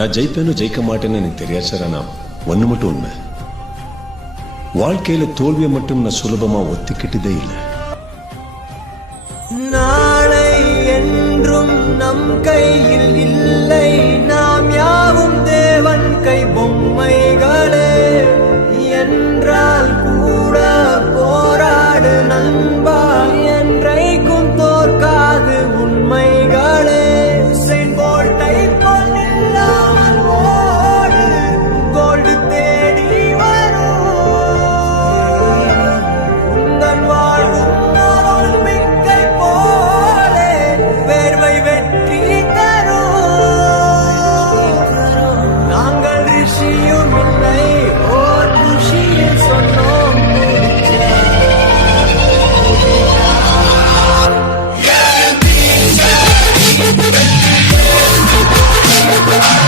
நான் ஜெயிப்பேன்னு ஜெயிக்க மாட்டேன்னு எனக்கு தெரியாது சார். ஆனா ஒண்ணு மட்டும் உண்மை, வாழ்க்கையில தோல்வியை மட்டும் நான் சுலபமா ஒத்துக்கிட்டதே இல்லை. நாளை என்றும் நம் கையில்